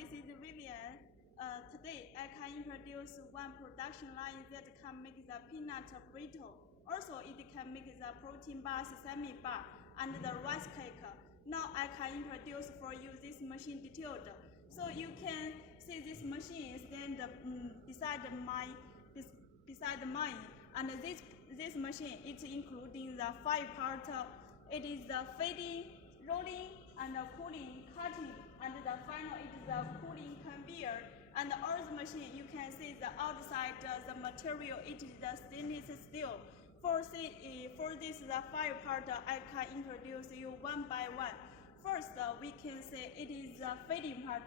this is Vivian. Today I can introduce one production line that can make the peanut brittle. Also, it can make the protein bar, sesame bar, and the rice cake. Now I can introduce for you this machine detailed. So you can see this machine stand beside mine, and this machine it's including the 5 parts. It is the feeding, rolling, and the cooling, cutting, and the final it is the cooling conveyor. And all the machine you can see the outside the material it is the stainless steel. For this the 5 part I can introduce you one by one. First we can say it is the feeding part.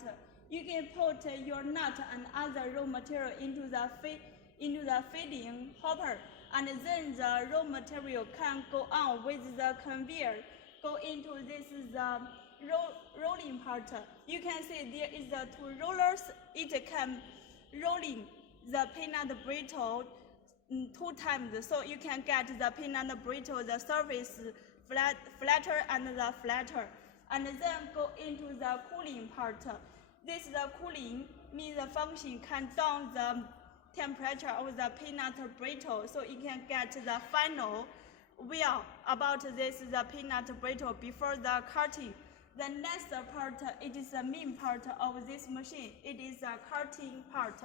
You can put your nut and other raw material into the feeding hopper, and then the raw material can go on with the conveyor, go into this the rolling part. You can see there is the 2 rollers. It can rolling the peanut brittle 2 times, so you can get the peanut brittle the surface flatter and the flatter, and then go into the cooling part. This the cooling means the function can down the temperature of the peanut brittle, so you can get the final well about this the peanut brittle before the cutting. The next part it is the main part of this machine. It is the cutting part.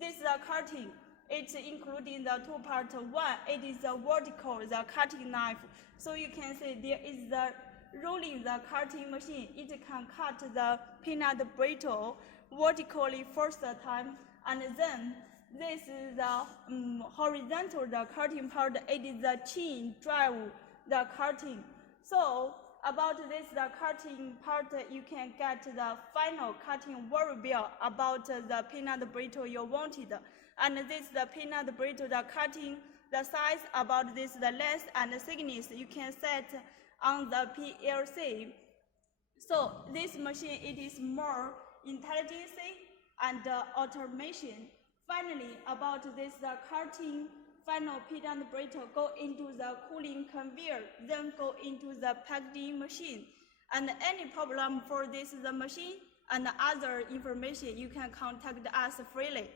This is the cutting. It's including the 2 parts. One, it is the vertical, the cutting knife. So you can see there is the rolling the cutting machine. It can cut the peanut brittle vertically first time, and then this is the horizontal the cutting part. It is the chain drive the cutting. So about this the cutting part, you can get the final cutting very well about the peanut brittle you wanted. And this the peanut brittle the cutting the size about this the length and the thickness you can set on the PLC. So this machine it is more intelligence and automation. Finally, about this the cutting final peanut brittle go into the cooling conveyor, then go into the packaging machine. And any problem for this the machine and other information you can contact us freely.